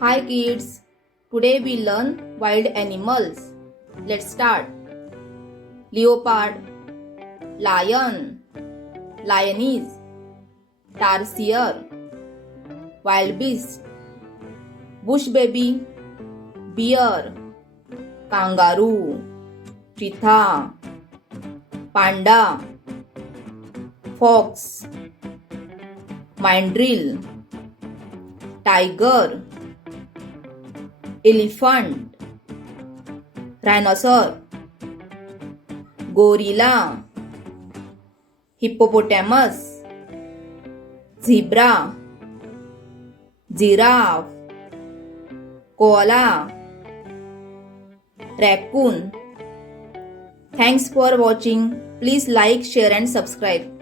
Hi kids, today we learn wild animals. Let's start. Leopard, lion, lioness, tarsier, wild beast, bush baby, bear, kangaroo, cheetah, panda, fox, mandrill, tiger, elephant, rhinoceros, gorilla, hippopotamus, zebra, giraffe, koala, raccoon. Thanks for watching. Please like, share and subscribe.